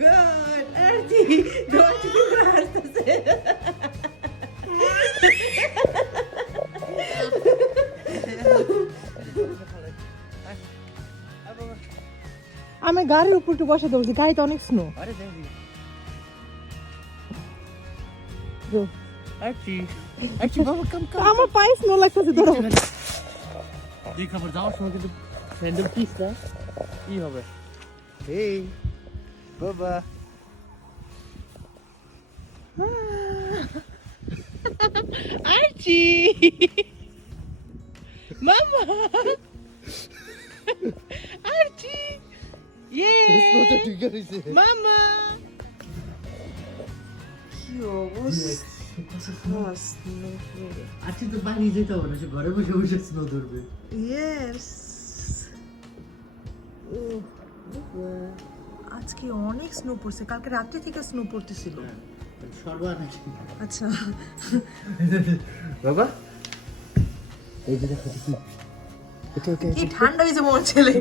God, Archie, don't you আসতেছে আমি গাড়ির উপর একটু বসে দৌড়ছি, গাড়িতে অনেক স্নো। আমার পায়ে স্নো লাগতেছে ধরো। এই খাবার যাওয়ার সময় কিন্তু স্যান্ডেল পিস না কি হবে? Hey, Baba. Archie, Mama, Archie, yeah, Mama. আজকে তো বাইরে যেতে হবে না, সে ঘরে বসে বসে স্নো ধরবে। Yes. আজকে অনেক স্নো পড়ছে, কালকে রাত্রে থেকে স্নো পড়তেছিল। সর্বা নাকি? আচ্ছা বাবা এই যে দেখো কি ওকে ওকে কি ঠান্ডা হয়েছে মোর ছেলে।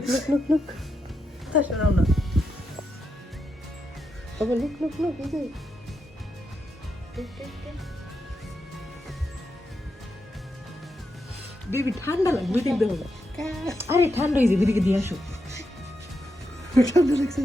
তা শোনাও না বাবা লুক লুক লুক এই যে বেবি ঠান্ডা লাগবে, দেখবে হবে। আরে ঠান্ডা হয়েছে, বেরিকে দিয়ে আসো। ঠান্ডা লাগছে।